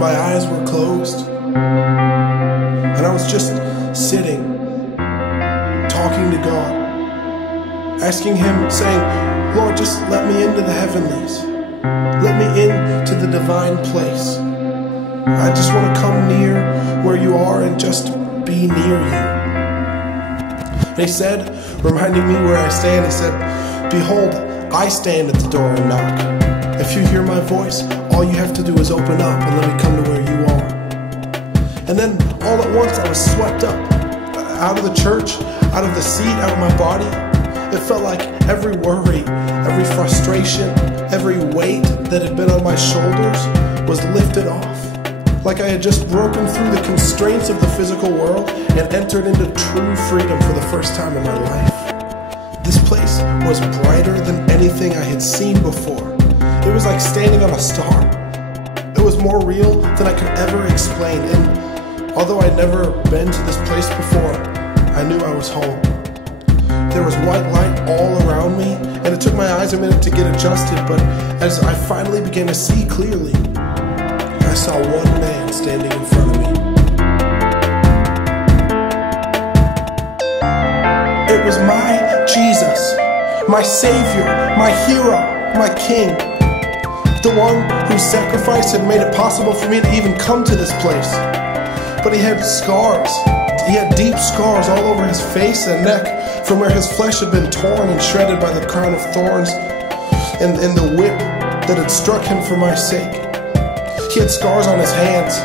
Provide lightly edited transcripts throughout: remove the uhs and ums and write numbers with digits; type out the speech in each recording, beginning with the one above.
My eyes were closed, and I was just sitting, talking to God, asking Him, saying, Lord, just let me into the heavenlies. Let me into the divine place. I just want to come near where you are and just be near you. And He said, reminding me where I stand, He said, behold, I stand at the door and knock. If you hear my voice, all you have to do is open up and let me come to where you are. And then all at once I was swept up, out of the church, out of the seat, out of my body. It felt like every worry, every frustration, every weight that had been on my shoulders was lifted off. Like I had just broken through the constraints of the physical world and entered into true freedom for the first time in my life. This place was brighter than anything I had seen before. It was like standing on a star. It was more real than I could ever explain. And although I'd never been to this place before, I knew I was home. There was white light all around me, and it took my eyes a minute to get adjusted, but as I finally began to see clearly, I saw one man standing in front of me. It was my Jesus, my Savior, my hero, my King. The one whose sacrifice had made it possible for me to even come to this place. But he had scars. He had deep scars all over his face and neck from where his flesh had been torn and shredded by the crown of thorns and the whip that had struck him for my sake. He had scars on his hands,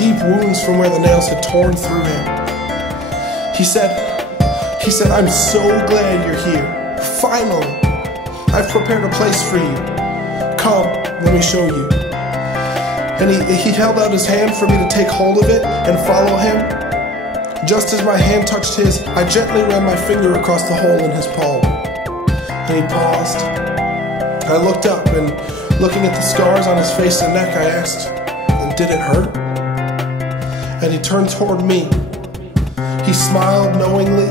deep wounds from where the nails had torn through him. He said, I'm so glad you're here. Finally, I've prepared a place for you. Come, let me show you. And he held out his hand for me to take hold of it and follow him. Just as my hand touched his, I gently ran my finger across the hole in his palm. And he paused. I looked up, and looking at the scars on his face and neck, I asked, did it hurt? And he turned toward me. He smiled knowingly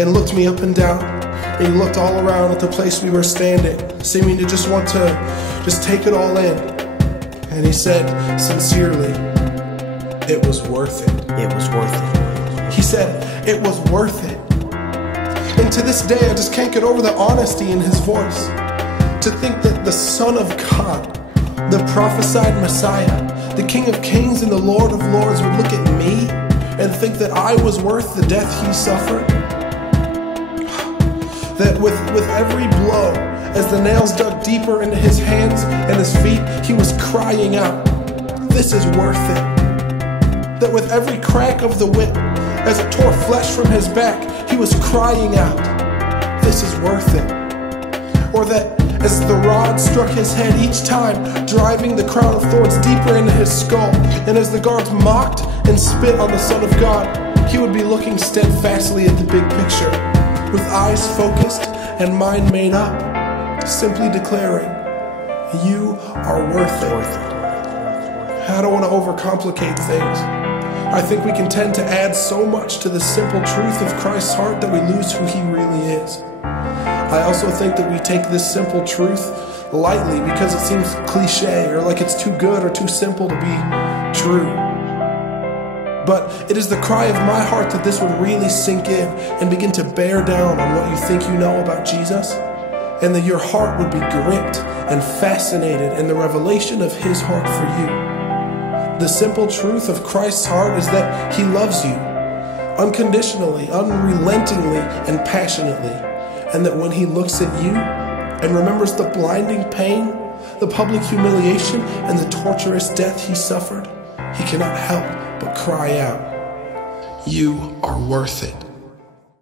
and looked me up and down. And he looked all around at the place we were standing, seeming to just want to take it all in. And he said, sincerely, it was worth it. It was worth it. He said, it was worth it. And to this day, I just can't get over the honesty in his voice. To think that the Son of God, the prophesied Messiah, the King of Kings and the Lord of Lords would look at me and think that I was worth the death he suffered. That with every blow, as the nails dug deeper into his hands and his feet, he was crying out, this is worth it. That with every crack of the whip, as it tore flesh from his back, he was crying out, this is worth it. Or that as the rod struck his head each time, driving the crown of thorns deeper into his skull, and as the guards mocked and spit on the Son of God, he would be looking steadfastly at the big picture, with eyes focused and mind made up, simply declaring, you are worth it. I don't want to overcomplicate things. I think we can tend to add so much to the simple truth of Christ's heart that we lose who he really is. I also think that we take this simple truth lightly because it seems cliche or like it's too good or too simple to be true. But it is the cry of my heart that this would really sink in and begin to bear down on what you think you know about Jesus, and that your heart would be gripped and fascinated in the revelation of his heart for you. The simple truth of Christ's heart is that he loves you unconditionally, unrelentingly, and passionately. And that when he looks at you and remembers the blinding pain, the public humiliation, and the torturous death he suffered, he cannot help but cry out, you are worth it.